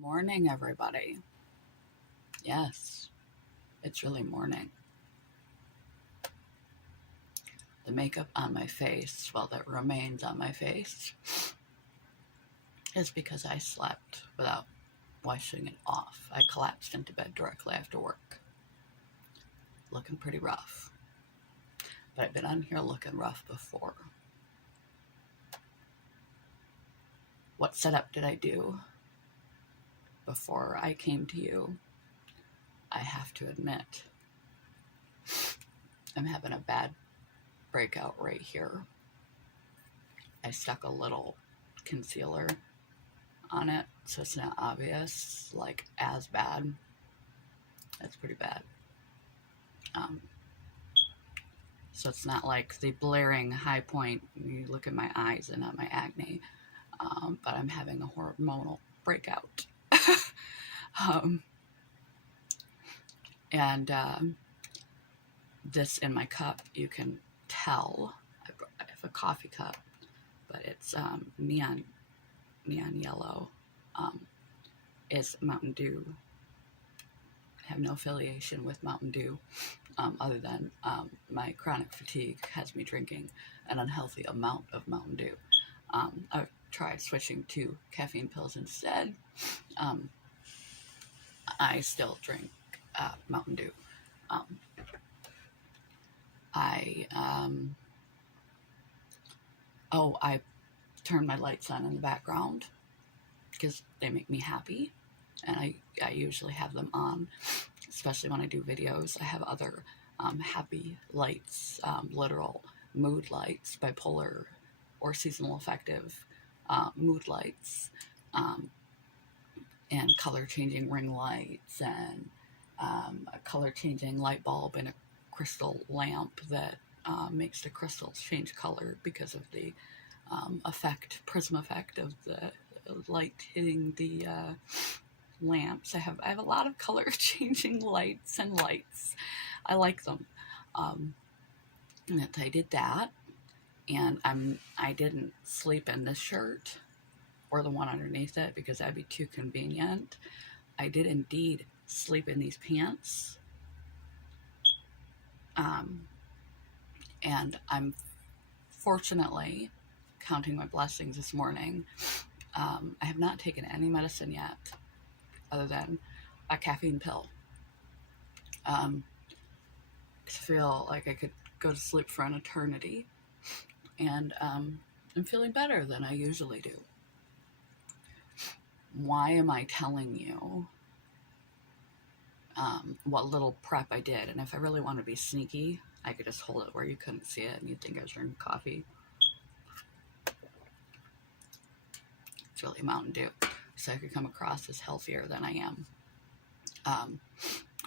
Morning, everybody. Yes, it's really morning. The makeup on my face, well, that remains on my face, is because I slept without washing it off. I collapsed into bed directly after work, looking pretty rough. But I've been on here looking rough before. What setup did I do before I came to you? I have to admit, I'm having a bad breakout right here. I stuck a little concealer on it so it's not obvious, like as bad. That's pretty bad. So it's not like the blaring high point. You look at my eyes and not my acne, but I'm having a hormonal breakout. um, and this in my cup, you can tell. I have a coffee cup, but it's neon yellow. Is Mountain Dew. I have no affiliation with Mountain Dew, other than my chronic fatigue has me drinking an unhealthy amount of Mountain Dew. I've tried switching to caffeine pills instead. I still drink Mountain Dew. I turn my lights on in the background because they make me happy, and I usually have them on, especially when I do videos. I have other happy lights, literal mood lights, bipolar or seasonal affective mood lights, and color changing ring lights, and a color changing light bulb in a crystal lamp that makes the crystals change color because of the prism effect of the light hitting the lamps. I have a lot of color changing lights and lights. I like them. And I did that, and I didn't sleep in this shirt or the one underneath it because that'd be too convenient. I did indeed sleep in these pants. And I'm fortunately counting my blessings this morning. I have not taken any medicine yet other than a caffeine pill. I feel like I could go to sleep for an eternity, and I'm feeling better than I usually do. Why am I telling you what little prep I did? And if I really want to be sneaky, I could just hold it where you couldn't see it and you'd think I was drinking coffee. It's really Mountain Dew, so I could come across as healthier than I am,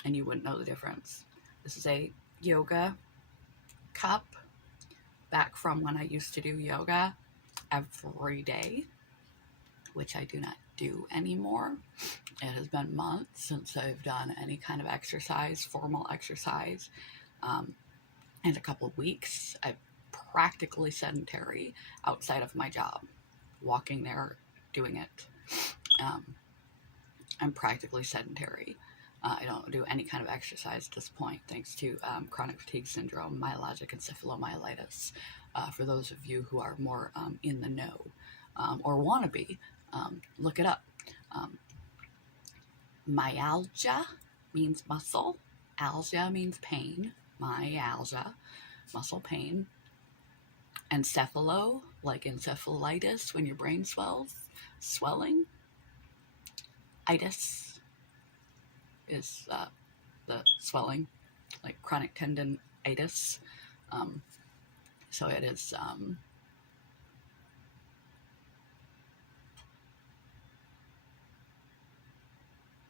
and you wouldn't know the difference. This is a yoga cup, back from when I used to do yoga every day, which I do not do anymore. It has been months since I've done any kind of exercise, formal exercise, and a couple of weeks. I'm practically sedentary outside of my job, walking there, doing it. I'm practically sedentary. I don't do any kind of exercise at this point, thanks to chronic fatigue syndrome, myalgic encephalomyelitis. For those of you who are more in the know, or want to be, look it up. Myalgia means muscle. Algia means pain. Myalgia, muscle pain. Encephalo, like encephalitis when your brain swells. Swelling. Itis is the swelling, like chronic tendonitis. So it is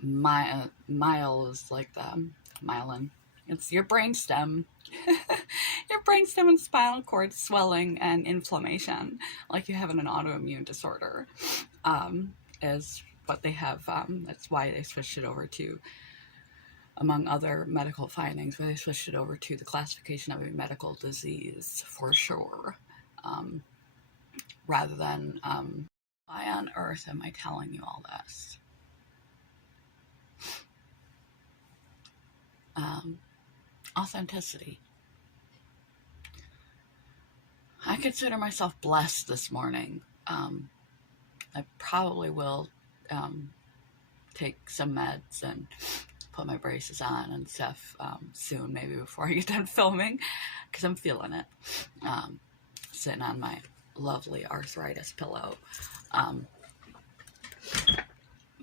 mile is like the myelin. It's your brainstem. Your brainstem and spinal cord swelling and inflammation, like you have in an autoimmune disorder, is what they have. That's why they switched it over to, among other medical findings, where they switched it over to the classification of a medical disease for sure, rather than why on earth am I telling you all this? Authenticity. I consider myself blessed this morning. I probably will take some meds and put my braces on and stuff soon, maybe before I get done filming, because I'm feeling it. Sitting on my lovely arthritis pillow.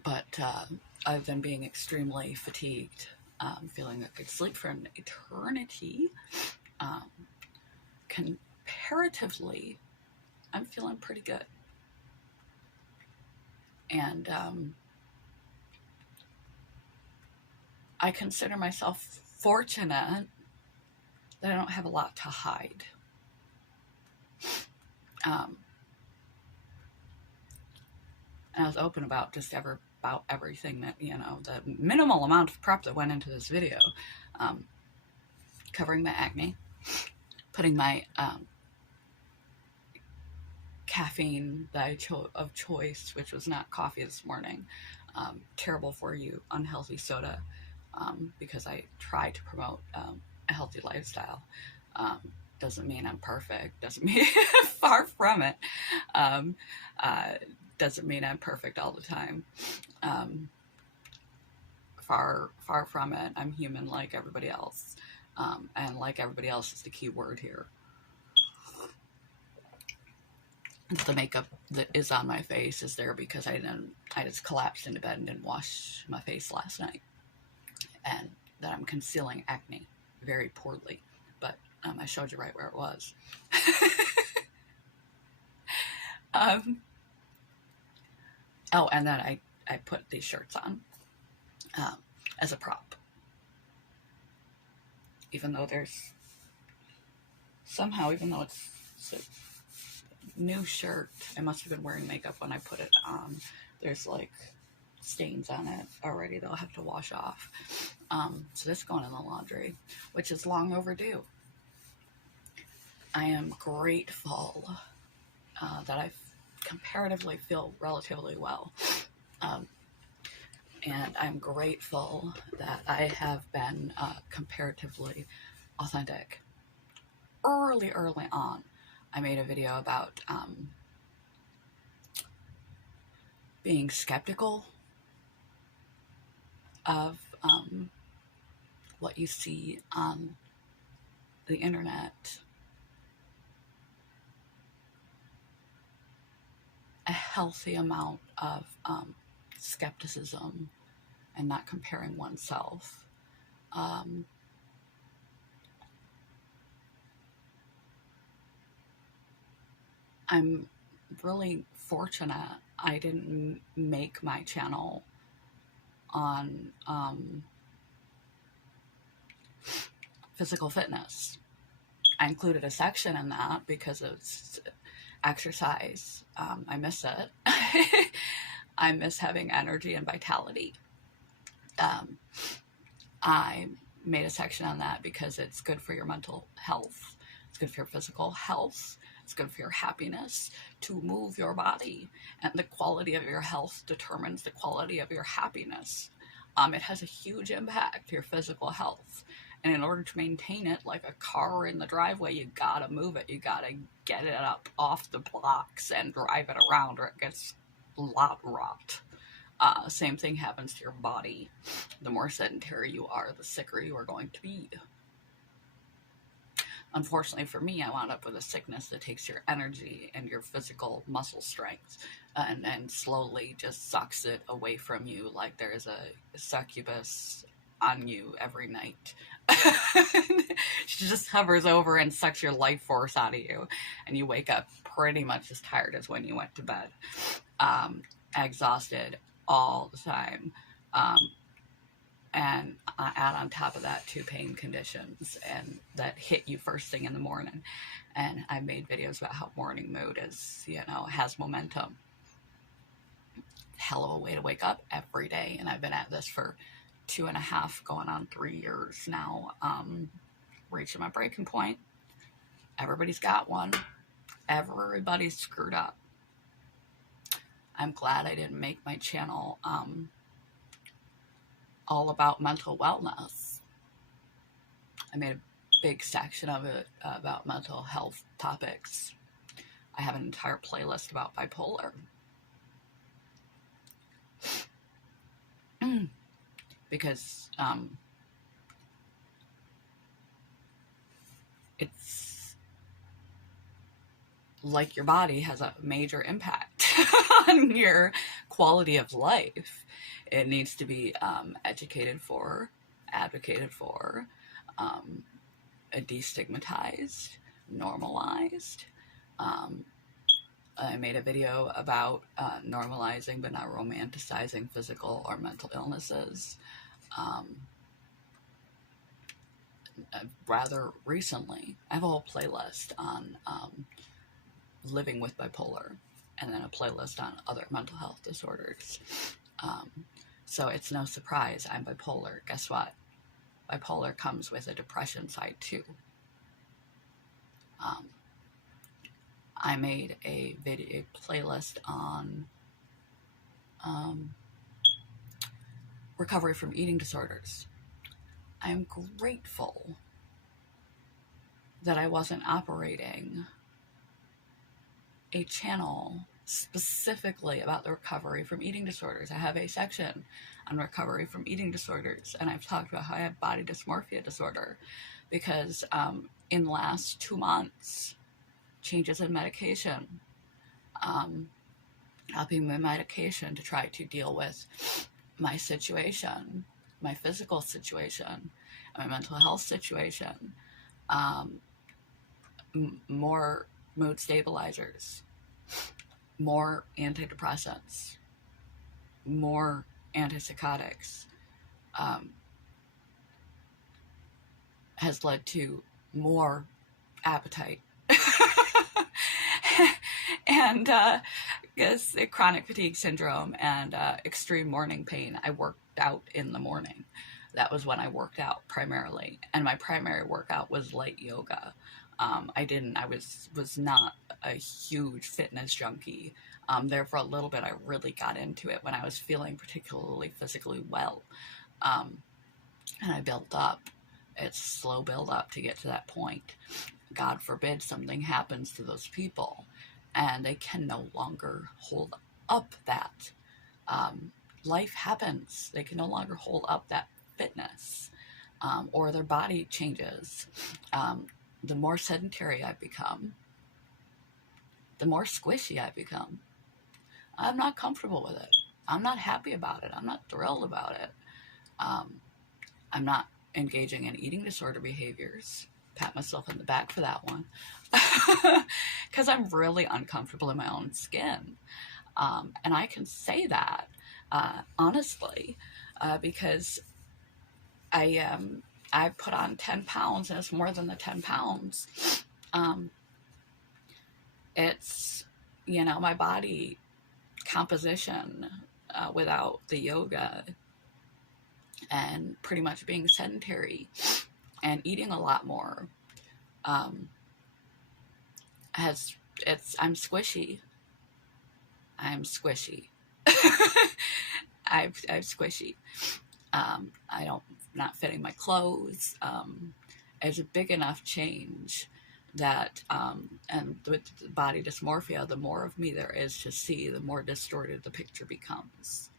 But I've been being extremely fatigued, feeling I could sleep for an eternity. Comparatively, I'm feeling pretty good. And I consider myself fortunate that I don't have a lot to hide. And I was open about just about everything that, you know, the minimal amount of prep that went into this video. Covering my acne, putting my caffeine that of choice, which was not coffee this morning, terrible for you, unhealthy soda, because I try to promote a healthy lifestyle. Doesn't mean I'm perfect, doesn't mean far from it. Doesn't mean I'm perfect all the time. Far from it. I'm human like everybody else. And like everybody else is the key word here. The makeup that is on my face is there because I just collapsed into bed and didn't wash my face last night. And that I'm concealing acne very poorly. But I showed you right where it was. Oh, and then I put these shirts on as a prop. Even though there's somehow, even though it's a new shirt, I must have been wearing makeup when I put it on. There's like stains on it already they'll have to wash off. So this is going in the laundry, which is long overdue. I am grateful that I comparatively feel relatively well. And I'm grateful that I have been comparatively authentic. Early on, I made a video about being skeptical of what you see on the internet. A healthy amount of skepticism and not comparing oneself. I'm really fortunate I didn't make my channel on physical fitness. I included a section in that because it's exercise. I miss it. I miss having energy and vitality. I made a section on that because it's good for your mental health. It's good for your physical health. It's good for your happiness to move your body. And the quality of your health determines the quality of your happiness. It has a huge impact to your physical health. And in order to maintain it, like a car in the driveway, you gotta move it. You gotta get it up off the blocks and drive it around, or it gets lot rot. Same thing happens to your body. The more sedentary you are, the sicker you are going to be. Unfortunately for me, I wound up with a sickness that takes your energy and your physical muscle strength and slowly just sucks it away from you, like there's a succubus on you every night. She just hovers over and sucks your life force out of you, and you wake up pretty much as tired as when you went to bed. Exhausted all the time. And I add on top of that 2 pain conditions and that hit you first thing in the morning. And I made videos about how morning mood is, you know, has momentum. Hell of a way to wake up every day. And I've been at this for 2.5 going on 3 years now. Reaching my breaking point. Everybody's got one. Everybody's screwed up. I'm glad I didn't make my channel all about mental wellness. I made a big section of it about mental health topics. I have an entire playlist about bipolar. Because it's like your body has a major impact on your quality of life. It needs to be educated for, advocated for, destigmatized, normalized. I made a video about normalizing but not romanticizing physical or mental illnesses. Rather recently, I have a whole playlist on living with bipolar, and then a playlist on other mental health disorders. So it's no surprise I'm bipolar. Guess what? Bipolar comes with a depression side too. I made a playlist on recovery from eating disorders. I am grateful that I wasn't operating a channel specifically about the recovery from eating disorders. I have a section on recovery from eating disorders, and I've talked about how I have body dysmorphia disorder because in the last 2 months, changes in medication, upping my medication to try to deal with my situation, my physical situation, my mental health situation, more mood stabilizers, more antidepressants, more antipsychotics, has led to more appetite and chronic fatigue syndrome and extreme morning pain. I worked out in the morning. That was when I worked out primarily, and my primary workout was light yoga. I was not a huge fitness junkie. There for a little bit, I really got into it when I was feeling particularly physically well. And I built up. It's a slow build up to get to that point. God forbid something happens to those people and they can no longer hold up that. Life happens. They can no longer hold up that fitness, or their body changes. The more sedentary I become, the more squishy I become. I'm not comfortable with it. I'm not happy about it. I'm not thrilled about it. I'm not engaging in eating disorder behaviors. Pat myself in the back for that one. Because I'm really uncomfortable in my own skin. And I can say that honestly because I put on 10 pounds, and it's more than the 10 pounds. It's, my body composition without the yoga and pretty much being sedentary and eating a lot more I'm squishy. I'm squishy. I'm squishy. Not fitting my clothes. It's a big enough change that, and with body dysmorphia, the more of me there is to see, the more distorted the picture becomes.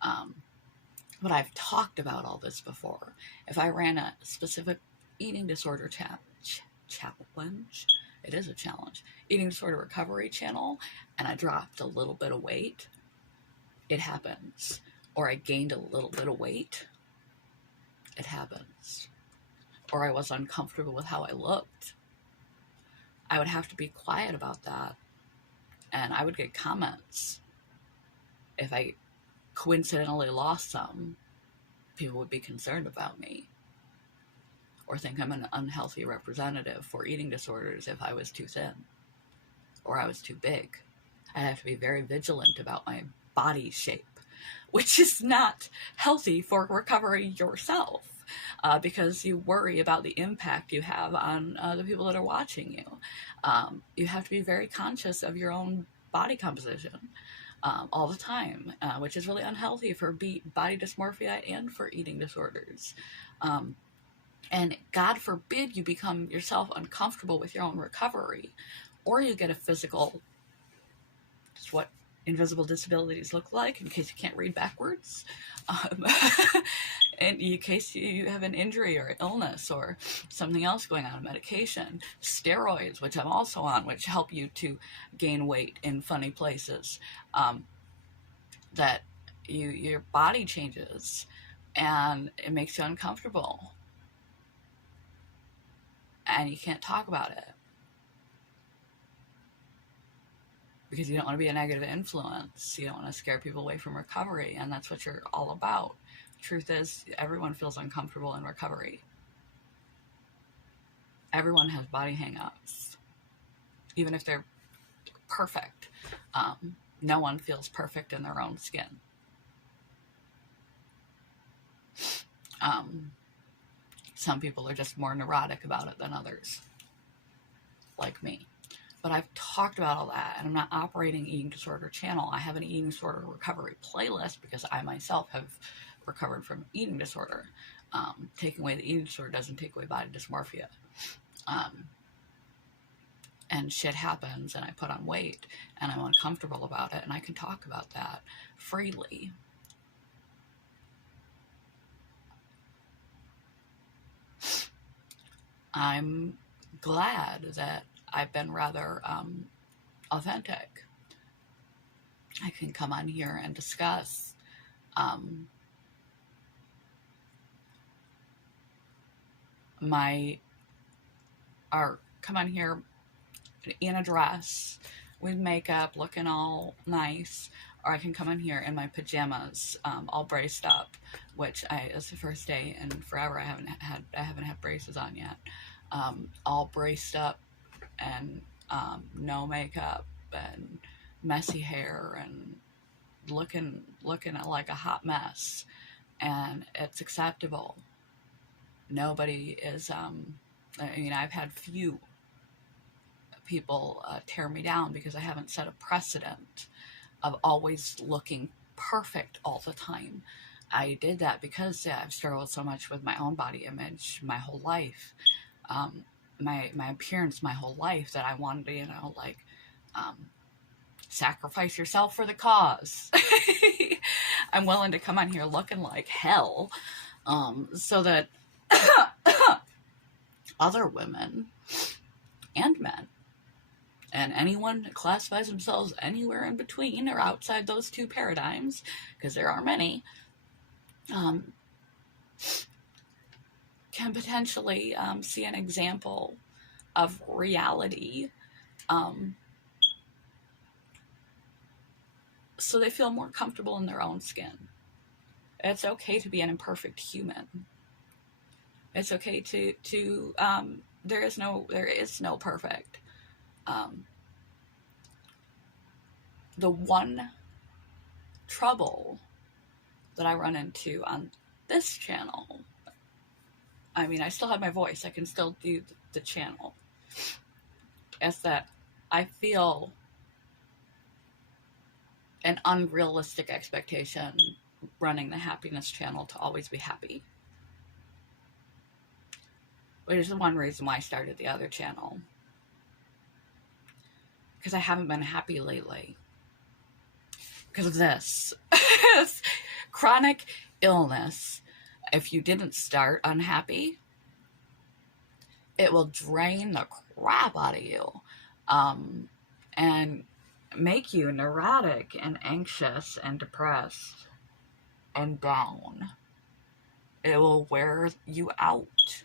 But I've talked about all this before. If I ran a specific eating disorder challenge, it is a challenge, eating disorder recovery channel, and I dropped a little bit of weight, it happens. Or I gained a little bit of weight, it happens. Or I was uncomfortable with how I looked, I would have to be quiet about that, and I would get comments. If I coincidentally lost some, people would be concerned about me, or think I'm an unhealthy representative for eating disorders if I was too thin, or I was too big. I have to be very vigilant about my body shape, which is not healthy for recovery yourself, because you worry about the impact you have on the people that are watching you. You have to be very conscious of your own body composition all the time, which is really unhealthy for body dysmorphia and for eating disorders. And God forbid you become yourself uncomfortable with your own recovery, or you get a physical, just what invisible disabilities look like, in case you can't read backwards, um, in case you have an injury or illness or something else going on, medication, steroids, which I'm also on, which help you to gain weight in funny places, that your body changes and it makes you uncomfortable and you can't talk about it because you don't want to be a negative influence. You don't want to scare people away from recovery, and that's what you're all about. Truth is, everyone feels uncomfortable in recovery. Everyone has body hang-ups, even if they're perfect. No one feels perfect in their own skin. Some people are just more neurotic about it than others, like me. But I've talked about all that, and I'm not operating eating disorder channel. I have an eating disorder recovery playlist because I myself have recovered from eating disorder. Taking away the eating disorder doesn't take away body dysmorphia. And shit happens, and I put on weight, and I'm uncomfortable about it, and I can talk about that freely. I'm glad that I've been rather authentic. I can come on here and discuss come on here in a dress with makeup, looking all nice, or I can come in here in my pajamas, all braced up, which it's the first day in forever I haven't had braces on yet, all braced up and no makeup and messy hair and looking like a hot mess, and it's acceptable. Nobody is I've had few people tear me down because I haven't set a precedent of always looking perfect all the time. I did that because I've struggled so much with my own body image my whole life, my appearance my whole life, that I wanted to sacrifice yourself for the cause. I'm willing to come on here looking like hell, so that other women and men and anyone that classifies themselves anywhere in between or outside those two paradigms, because there are many, can potentially see an example of reality, so they feel more comfortable in their own skin. It's okay to be an imperfect human. It's okay to there is no perfect. The one trouble that I run into on this channel, I still have my voice, I can still do the channel, is that I feel an unrealistic expectation running the happiness channel to always be happy, which is the one reason why I started the other channel, because I haven't been happy lately because of this chronic illness. If you didn't start unhappy, it will drain the crap out of you, and make you neurotic and anxious and depressed and down. It will wear you out.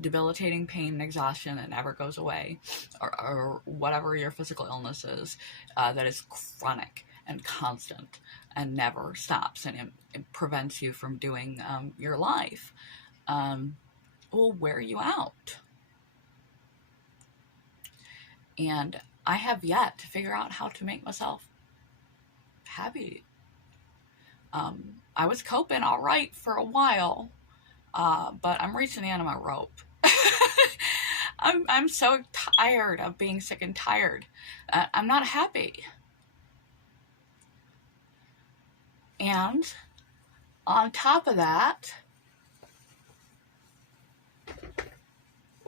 Debilitating pain and exhaustion that never goes away, or whatever your physical illness is, that is chronic and constant and never stops, and it prevents you from doing your life, will wear you out. And I have yet to figure out how to make myself happy. I was coping all right for a while, but I'm reaching the end of my rope. I'm so tired of being sick and tired. I'm not happy. And on top of that,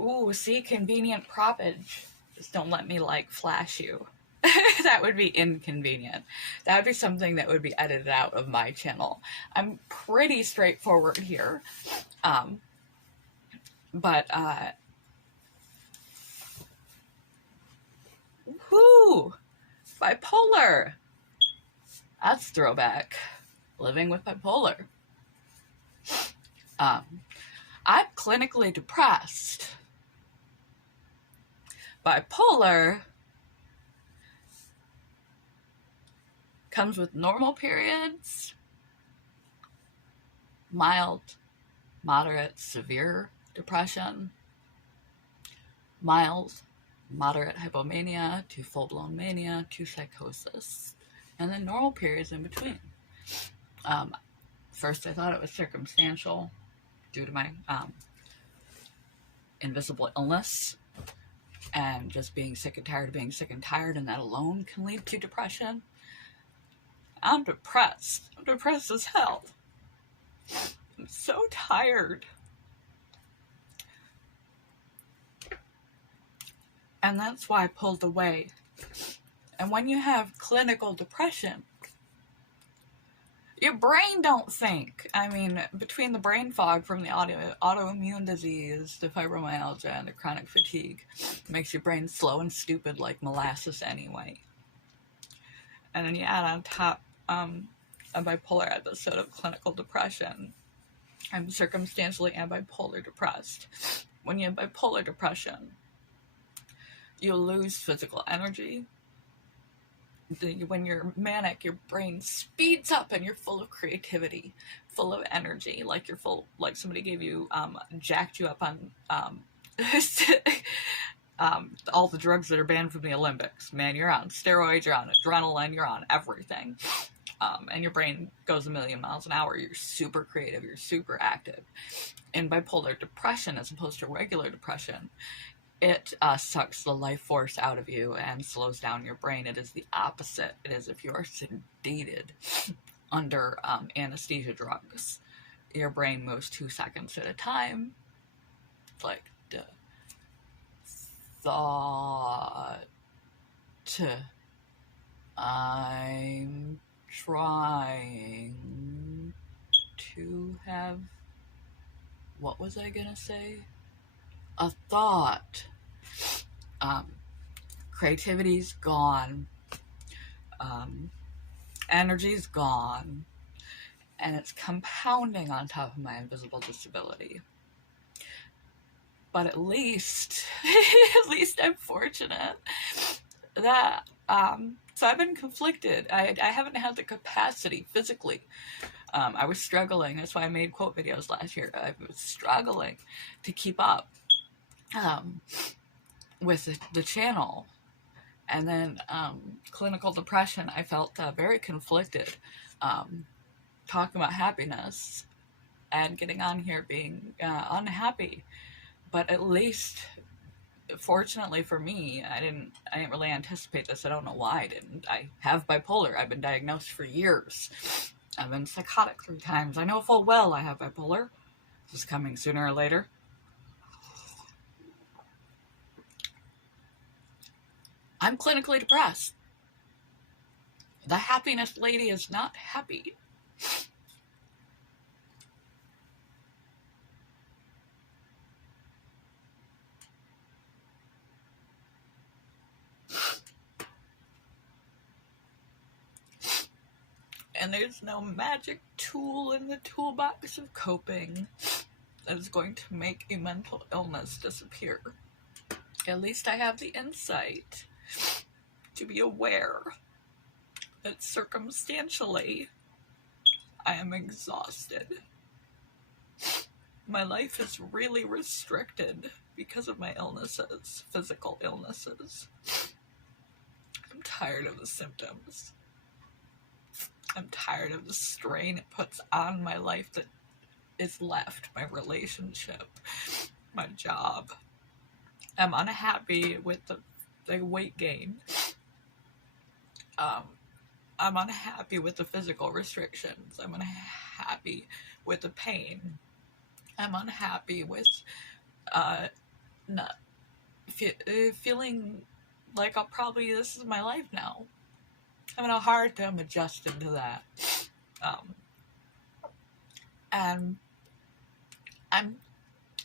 Ooh, see, convenient propage. Just don't let me, like, flash you. That would be inconvenient. That would be something that would be edited out of my channel. I'm pretty straightforward here. But, whoo! Bipolar! That's throwback. Living with bipolar. I'm clinically depressed. Bipolar comes with normal periods, mild, moderate, severe depression, mild, moderate hypomania to full-blown mania to psychosis, and then normal periods in between. First I thought it was circumstantial due to my invisible illness and just being sick and tired of being sick and tired, and that alone can lead to depression. I'm depressed. I'm depressed as hell. I'm so tired. And that's why I pulled away. And when you have clinical depression, your brain don't think. I mean, between the brain fog from the autoimmune disease, the fibromyalgia, and the chronic fatigue, it makes your brain slow and stupid like molasses anyway. And then you add on top a bipolar episode of clinical depression. I'm circumstantially and bipolar depressed. When you have bipolar depression, you'll lose physical energy. When you're manic, your brain speeds up and you're full of creativity, full of energy, like you're full, like somebody gave you, jacked you up on all the drugs that are banned from the Olympics. Man, you're on steroids, you're on adrenaline, you're on everything. And your brain goes a million miles an hour. You're super creative, you're super active. In bipolar depression, as opposed to regular depression, it sucks the life force out of you and slows down your brain. It is the opposite. It is if you are sedated under anesthesia drugs. Your brain moves 2 seconds at a time. It's like, thought. I'm trying to have, what was I gonna say? A thought. Creativity's gone. Energy's gone. And it's compounding on top of my invisible disability. But at least I'm fortunate that, so I've been conflicted. I haven't had the capacity physically. I was struggling. That's why I made quote videos last year. I was struggling to keep up with the channel. And then clinical depression, I felt very conflicted. Talking about happiness and getting on here being unhappy. But at least, fortunately for me, I didn't really anticipate this. I don't know why I didn't. I have bipolar. I've been diagnosed for years. I've been psychotic 3 times. I know full well I have bipolar. This is coming sooner or later. I'm clinically depressed. The happiness lady is not happy. And there's no magic tool in the toolbox of coping that is going to make a mental illness disappear. At least I have the insight to be aware that circumstantially I am exhausted. My life is really restricted because of my illnesses, physical illnesses. I'm tired of the symptoms. I'm tired of the strain it puts on my life that is left, my relationship, my job. I'm unhappy with the weight gain. I'm unhappy with the physical restrictions. I'm unhappy with the pain. I'm unhappy with not feeling like this is my life now. Having a hard time adjusting to that. And I'm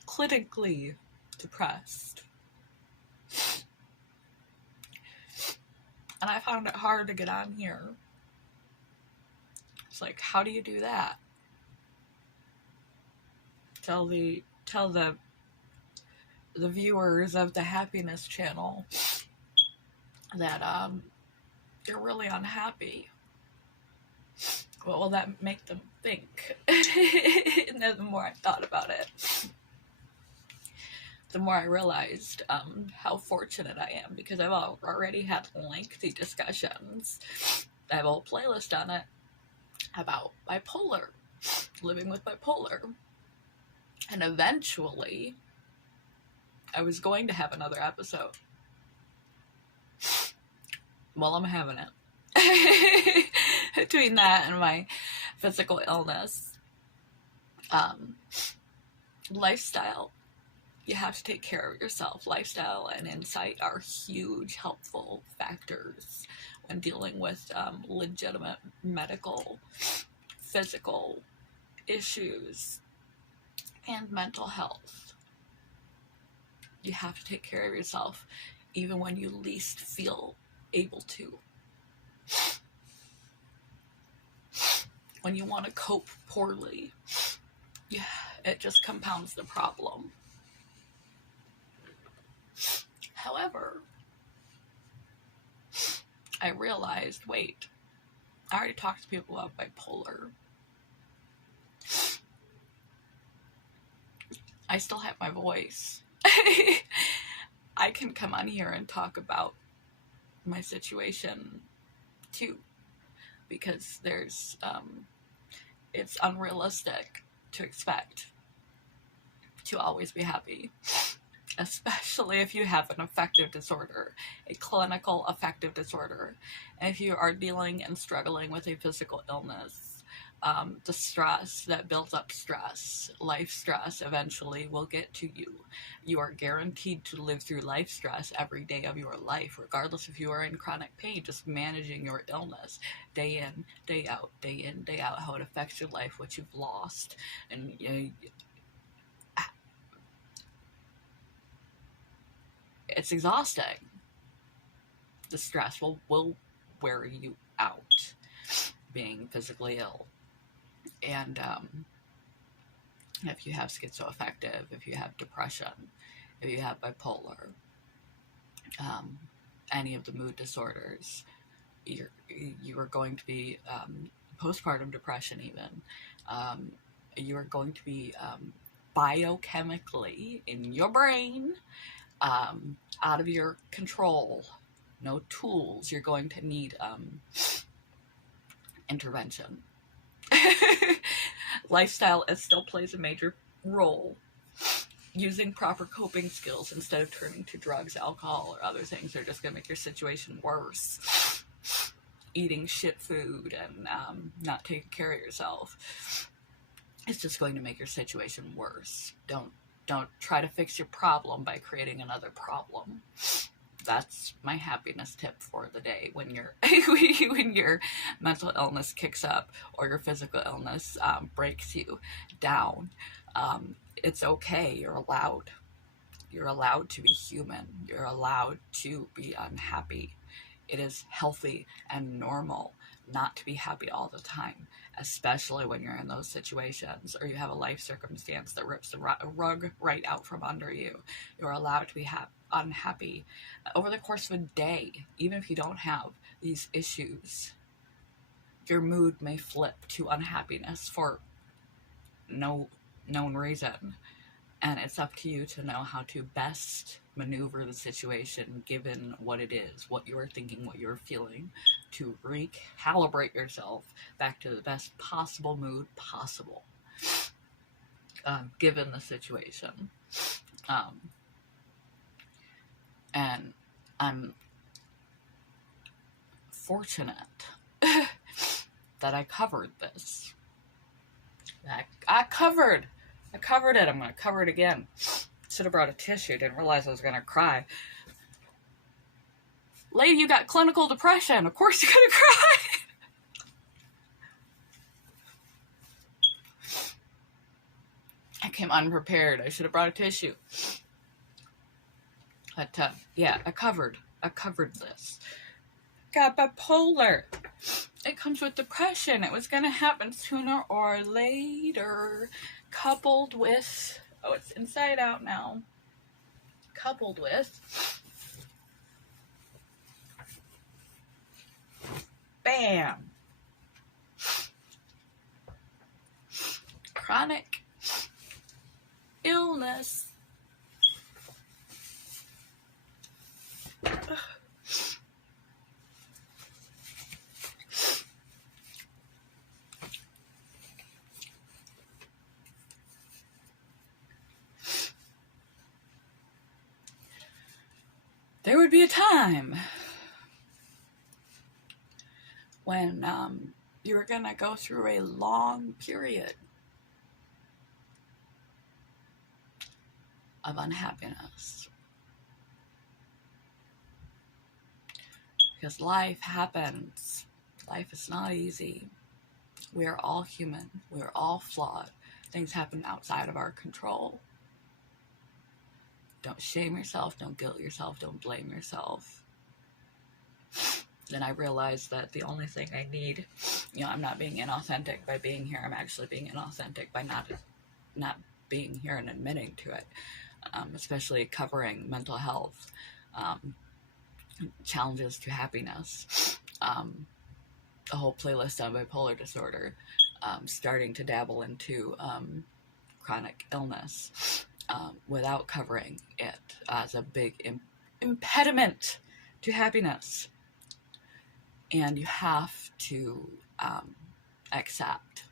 clinically depressed. And I found it hard to get on here. It's like, how do you do that? Tell the viewers of the Happiness Channel that you're really unhappy. What will that make them think? And then the more I thought about it, the more I realized how fortunate I am, because I've already had lengthy discussions. I have a whole playlist on it about bipolar, living with bipolar. And eventually, I was going to have another episode. Well, I'm having it. Between that and my physical illness. Lifestyle. You have to take care of yourself. Lifestyle and insight are huge helpful factors when dealing with legitimate medical, physical issues and mental health. You have to take care of yourself even when you least feel able to. When you want to cope poorly, it just compounds the problem. However, I realized, wait, I already talked to people about bipolar. I still have my voice. I can come on here and talk about my situation too, because it's unrealistic to expect to always be happy, especially if you have an affective disorder, a clinical affective disorder, and if you are dealing and struggling with a physical illness. The stress that builds up stress, life stress, eventually will get to you. You are guaranteed to live through life stress every day of your life, regardless if you are in chronic pain, just managing your illness day in, day out, how it affects your life, what you've lost. And it's exhausting. The stress will wear you out, being physically ill. And if you have schizoaffective, if you have depression, if you have bipolar, any of the mood disorders, you are going to be postpartum depression even. You are going to be biochemically in your brain out of your control. No tools. You're going to need intervention. Lifestyle still plays a major role. Using proper coping skills instead of turning to drugs, alcohol, or other things are just going to make your situation worse. Eating shit food and not taking care of yourself, it's just going to make your situation worse. Don't try to fix your problem by creating another problem. That's my happiness tip for the day. When your mental illness kicks up or your physical illness breaks you down, it's okay. You're allowed. You're allowed to be human. You're allowed to be unhappy. It is healthy and normal not to be happy all the time, especially when you're in those situations or you have a life circumstance that rips the rug right out from under you. You're allowed to be unhappy over the course of a day. Even if you don't have these issues, your mood may flip to unhappiness for no known reason, and it's up to you to know how to best maneuver the situation given what it is, what you're thinking, what you're feeling, to recalibrate yourself back to the best possible mood possible given the situation. And I'm fortunate that I covered this. I covered it. I'm going to cover it again. Should have brought a tissue. Didn't realize I was gonna cry. Lady, you got clinical depression. Of course you're gonna cry. I came unprepared. I should have brought a tissue. But yeah, I covered this. Got bipolar. It comes with depression. It was gonna happen sooner or later. Coupled with, oh, it's inside out now. Coupled with, bam, chronic illness. There would be a time when you were gonna go through a long period of unhappiness. Because life happens. Life is not easy. We are all human. We are all flawed. Things happen outside of our control. Don't shame yourself. Don't guilt yourself. Don't blame yourself. Then I realized that the only thing I need, I'm not being inauthentic by being here. I'm actually being inauthentic by not being here and admitting to it. Especially covering mental health, challenges to happiness, a whole playlist on bipolar disorder, starting to dabble into chronic illness without covering it as a big impediment to happiness. And you have to accept.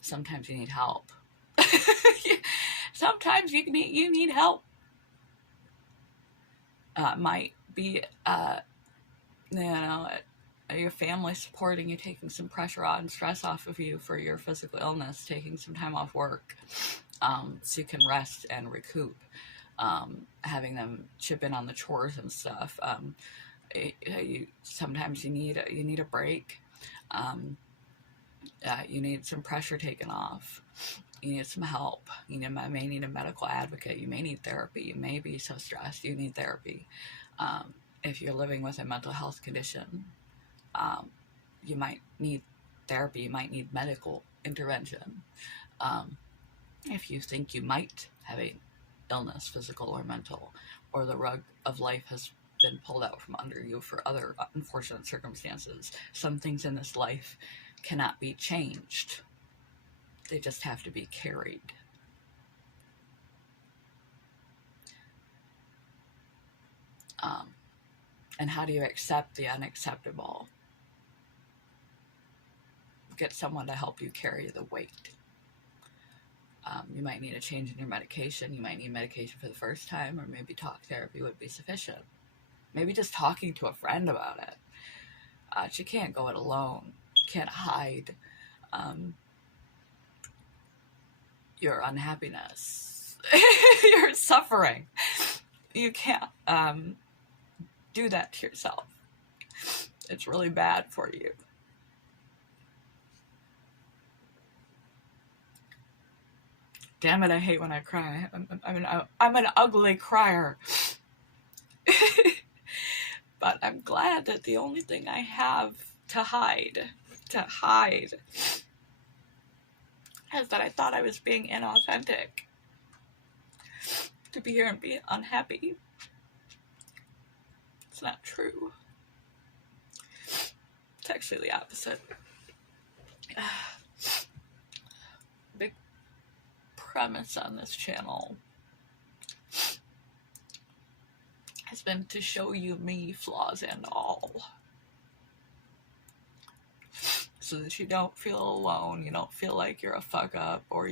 Sometimes you need help. Sometimes you need help. Might be, your family supporting you, taking some pressure on, stress off of you for your physical illness, taking some time off work so you can rest and recoup, having them chip in on the chores and stuff. Sometimes you need a break. You need some pressure taken off. You need some help. You may need a medical advocate. You may need therapy. You may be so stressed you need therapy. If you're living with a mental health condition, you might need therapy. You might need medical intervention. If you think you might have an illness, physical or mental, or the rug of life has been pulled out from under you for other unfortunate circumstances, some things in this life cannot be changed. They just have to be carried. And how do you accept the unacceptable? Get someone to help you carry the weight. You might need a change in your medication. You might need medication for the first time, or maybe talk therapy would be sufficient. Maybe just talking to a friend about it. You can't go it alone. You can't hide your unhappiness, your suffering. You can't do that to yourself. It's really bad for you. Damn it, I hate when I cry. I'm an ugly crier. But I'm glad that the only thing I have to hide, is that I thought I was being inauthentic. To be here and be unhappy. It's not true. It's actually the opposite. Big premise on this channel has been to show you me, flaws and all. So that you don't feel alone, you don't feel like you're a fuck up, or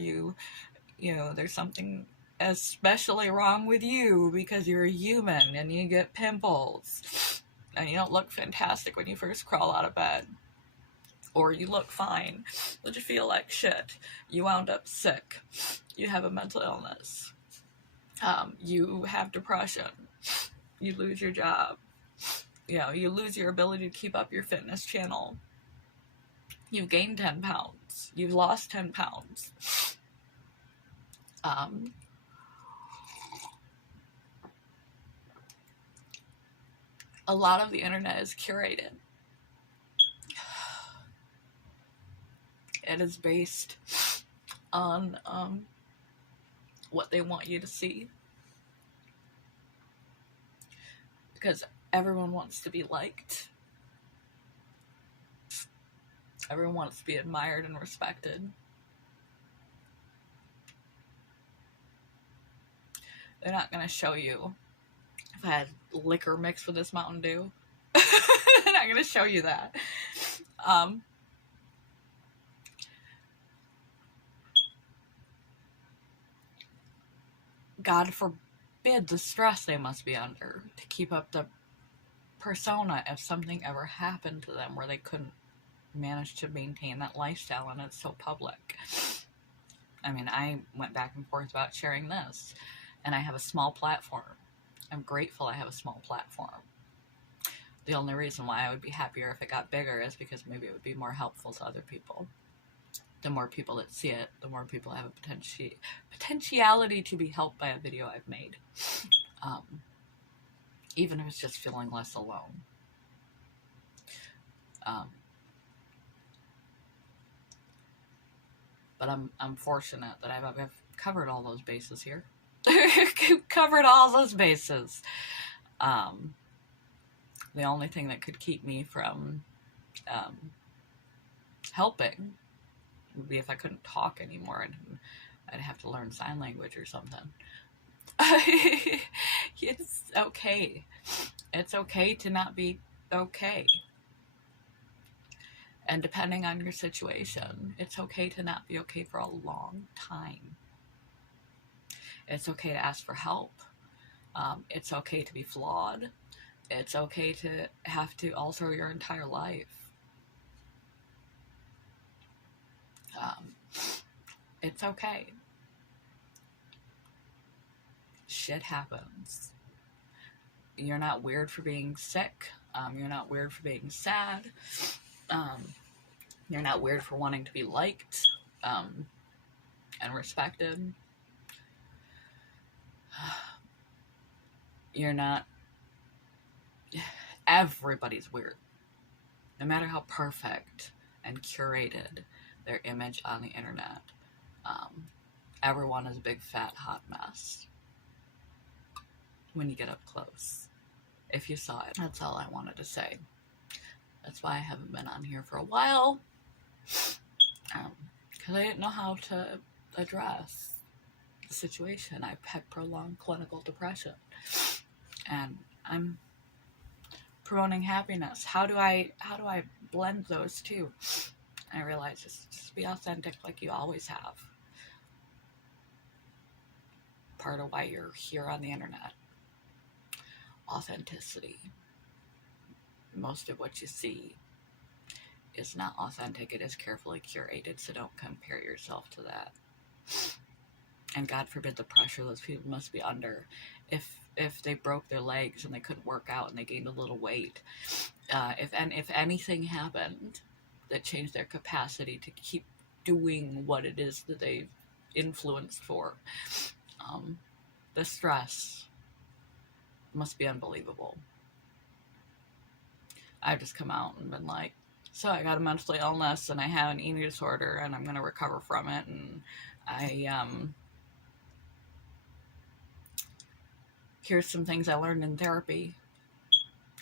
there's something especially wrong with you because you're a human and you get pimples and you don't look fantastic when you first crawl out of bed, or you look fine but you feel like shit, you wound up sick, you have a mental illness. You have depression. You lose your job. You lose your ability to keep up your fitness channel. You've gained 10 pounds. You've lost 10 pounds. A lot of the internet is curated. It is based on what they want you to see. Because everyone wants to be liked. Everyone wants to be admired and respected. They're not going to show you if I had liquor mixed with this Mountain Dew. They're not going to show you that. God forbid the stress they must be under to keep up the persona if something ever happened to them where they couldn't manage to maintain that lifestyle and it's so public. I mean, I went back and forth about sharing this, and I have a small platform. I'm grateful I have a small platform. The only reason why I would be happier if it got bigger is because maybe it would be more helpful to other people. The more people that see it, the more people have a potentiality to be helped by a video I've made. Even if it's just feeling less alone. But I'm fortunate that I've covered all those bases here. Covered all those bases. The only thing that could keep me from helping would be if I couldn't talk anymore, and I'd have to learn sign language or something. It's okay. It's okay to not be okay. And depending on your situation, it's okay to not be okay for a long time. It's okay to ask for help. It's okay to be flawed. It's okay to have to alter your entire life. It's okay. Shit happens. You're not weird for being sick. You're not weird for being sad. You're not weird for wanting to be liked and respected. You're not... Everybody's weird. No matter how perfect and curated their image on the internet. Everyone is a big, fat, hot mess. When you get up close. If you saw it. That's all I wanted to say. That's why I haven't been on here for a while. Because I didn't know how to address the situation. I've had prolonged clinical depression. And I'm promoting happiness. How do I blend those two? I realized just be authentic like you always have. Part of why you're here on the internet. Authenticity. Most of what you see is not authentic. It is carefully curated, so don't compare yourself to that. And God forbid the pressure those people must be under. If they broke their legs and they couldn't work out and they gained a little weight, if anything happened that changed their capacity to keep doing what it is that they've influenced for, the stress must be unbelievable. I've just come out and been like, so I got a mental illness and I have an eating disorder and I'm going to recover from it, and here's some things I learned in therapy,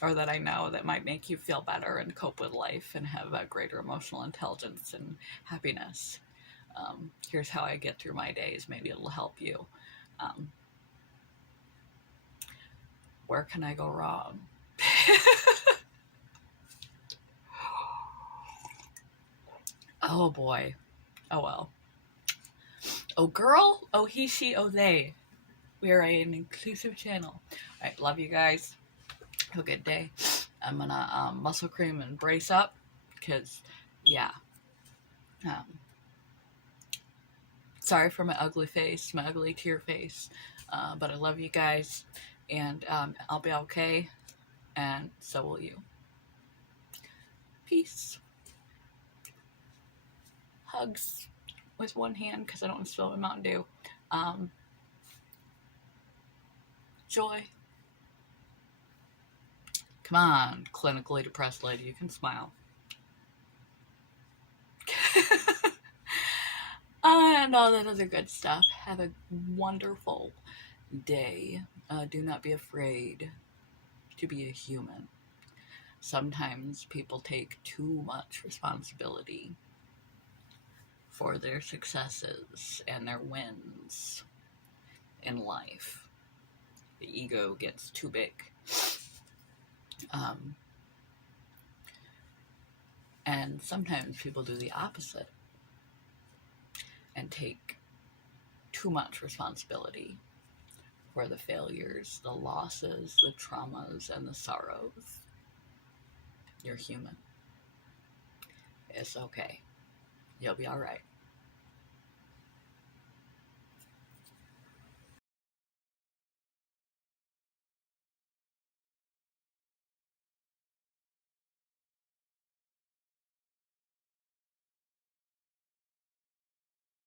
or that I know that might make you feel better and cope with life and have a greater emotional intelligence and happiness. Here's how I get through my days. Maybe it'll help you. Where can I go wrong? Oh boy. Oh well. Oh girl. Oh he, she, oh they. We are an inclusive channel. Alright, love you guys. Have a good day. I'm gonna muscle cream and brace up, because yeah. Sorry for my ugly face, my ugly tear face. But I love you guys, and I'll be okay, and so will you. Peace. Hugs with one hand because I don't want to spill my Mountain Dew. Joy. Come on, clinically depressed lady, you can smile. And all that other good stuff. Have a wonderful day. Do not be afraid to be a human. Sometimes people take too much responsibility for their successes and their wins in life. The ego gets too big. And sometimes people do the opposite and take too much responsibility for the failures, the losses, the traumas, and the sorrows. You're human. It's okay. You'll be all right.